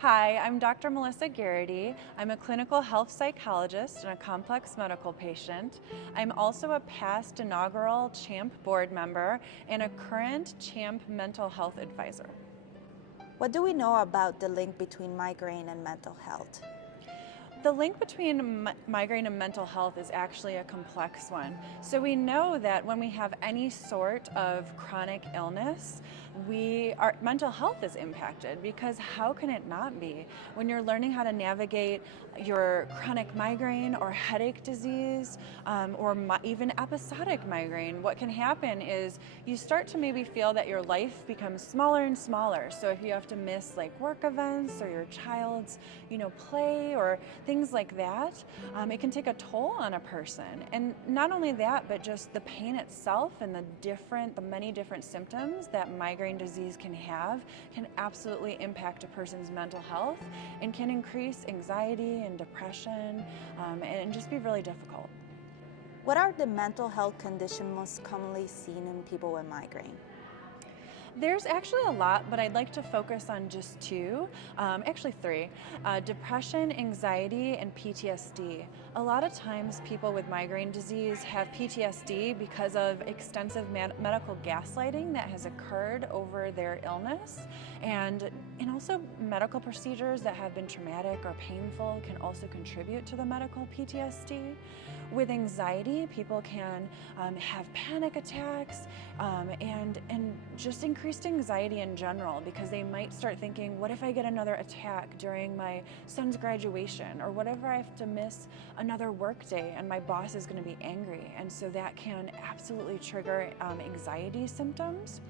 Hi, I'm Dr. Melissa Geraghty. I'm a clinical health psychologist and a complex medical patient. I'm also a past inaugural CHAMP board member and a current CHAMP mental health advisor. What do we know about the link between migraine and mental health? The link between migraine and mental health is actually a complex one. So we know that when we have any sort of chronic illness, our mental health is impacted, because how can it not be? When you're learning how to navigate your chronic migraine or headache disease, or even episodic migraine, what can happen is you start to maybe feel that your life becomes smaller and smaller. So if you have to miss like work events or your child's, play or things like that, it can take a toll on a person. And not only that, but just the pain itself and the many different symptoms that migraine disease can have can absolutely impact a person's mental health and can increase anxiety and depression, and just be really difficult. What are the mental health conditions most commonly seen in people with migraine? There's actually a lot, but I'd like to focus on just two, actually three: depression, anxiety, and PTSD. A lot of times people with migraine disease have PTSD because of extensive medical gaslighting that has occurred over their illness, and also medical procedures that have been traumatic or painful can also contribute to the medical PTSD. With anxiety, people can have panic attacks, and just increased anxiety in general, because they might start thinking, what if I get another attack during my son's graduation, or what if I have to miss another work day and my boss is going to be angry? And so that can absolutely trigger anxiety symptoms.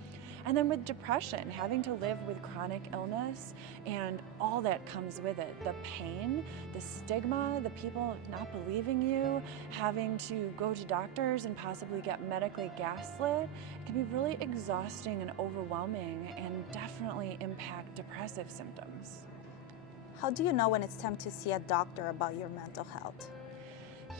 And then with depression, having to live with chronic illness and all that comes with it, the pain, the stigma, the people not believing you, having to go to doctors and possibly get medically gaslit, it can be really exhausting and overwhelming, and definitely impact depressive symptoms. How do you know when it's time to see a doctor about your mental health?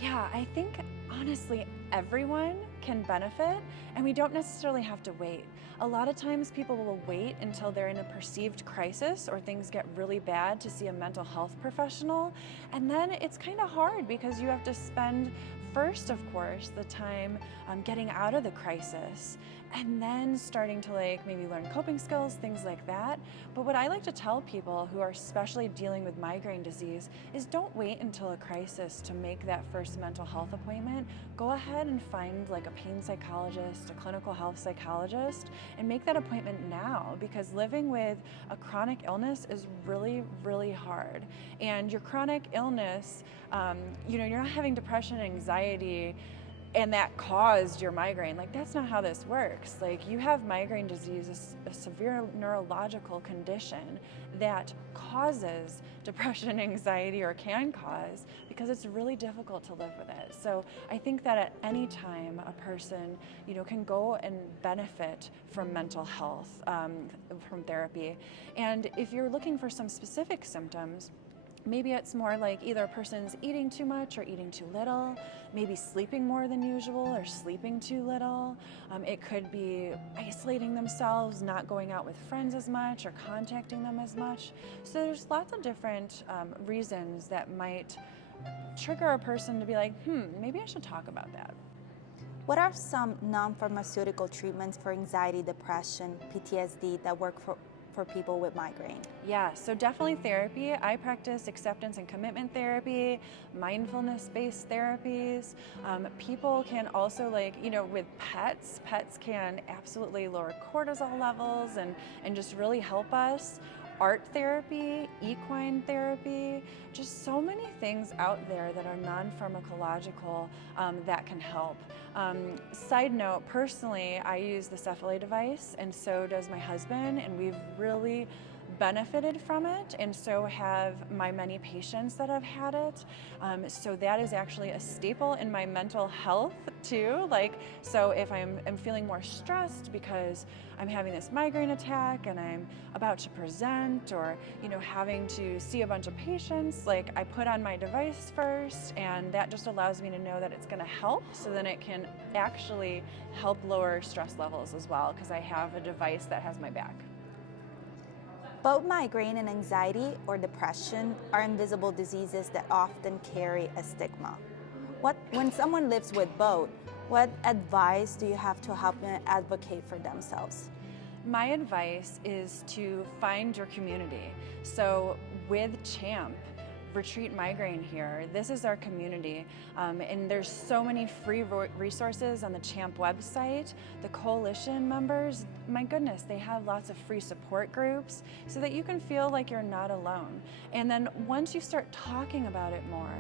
Yeah, I think honestly everyone can benefit, and we don't necessarily have to wait. A lot of times people will wait until they're in a perceived crisis or things get really bad to see a mental health professional, and then it's kind of hard because you have to spend first, of course, the time getting out of the crisis, and then starting to maybe learn coping skills, things like that. But what I like to tell people who are especially dealing with migraine disease is don't wait until a crisis to make that first mental health appointment. Go ahead and find a pain psychologist, a clinical health psychologist, and make that appointment now, because living with a chronic illness is really, really hard. And your chronic illness, you're not having depression and anxiety and that caused your migraine. That's not how this works. You have migraine disease, a severe neurological condition that causes depression, anxiety, or can cause, because it's really difficult to live with it. So I think that at any time a person, can go and benefit from mental health, from therapy. And if you're looking for some specific symptoms, maybe it's more like either a person's eating too much or eating too little, maybe sleeping more than usual or sleeping too little. It could be isolating themselves, not going out with friends as much or contacting them as much. So there's lots of different reasons that might trigger a person to be like, maybe I should talk about that. What are some non-pharmaceutical treatments for anxiety, depression, PTSD that work for people with migraine? Yeah, so definitely therapy. I practice acceptance and commitment therapy, mindfulness-based therapies. People can also, with pets can absolutely lower cortisol levels and just really help us. Art therapy, equine therapy, just so many things out there that are non-pharmacological that can help. Side note, personally, I use the CEFALY device, and so does my husband, and we've really benefited from it, and so have my many patients that have had it. So that is actually a staple in my mental health too. So if I'm feeling more stressed because I'm having this migraine attack and I'm about to present, or having to see a bunch of patients, I put on my device first, and that just allows me to know that it's going to help, so then it can actually help lower stress levels as well, because I have a device that has my back. Both migraine and anxiety or depression are invisible diseases that often carry a stigma. When someone lives with both, what advice do you have to help them advocate for themselves? My advice is to find your community. So with CHAMP, Retreat Migraine here, this is our community, and there's so many free resources on the CHAMP website. The coalition members, my goodness, they have lots of free support groups so that you can feel like you're not alone. And then once you start talking about it more,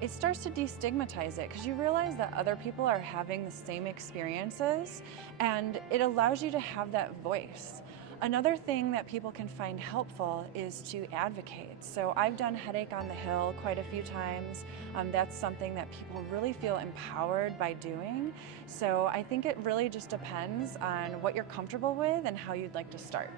it starts to destigmatize it because you realize that other people are having the same experiences, and it allows you to have that voice. Another thing that people can find helpful is to advocate. So I've done Headache on the Hill quite a few times. That's something that people really feel empowered by doing. So I think it really just depends on what you're comfortable with and how you'd like to start.